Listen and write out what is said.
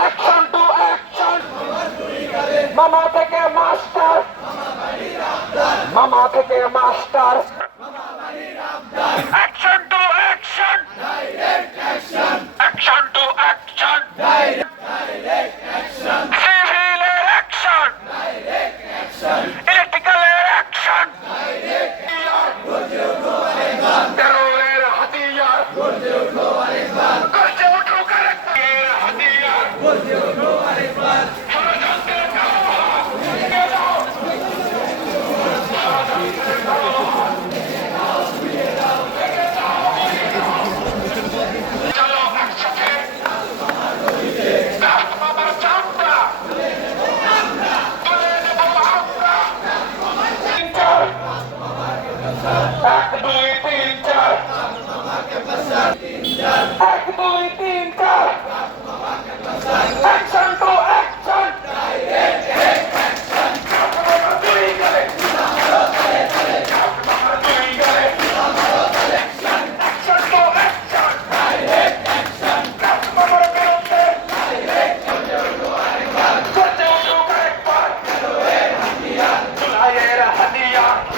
Action to action, মামা থেকে master, মামা থেকে master. Action to action, action to action, সিভিলের অ্যাকশন, ইলেকট্রিক্যালের অ্যাকশন, তেরোলের হাতিয়ার, গর্জে উঠুক আরেকবার হাতিয়ার, ষড়যন্ত্রের কারণ চলো একসাথে মামার চামড়া তুলে নেব আমরা। এক দুই তিন চার, এক দুই তিন চার।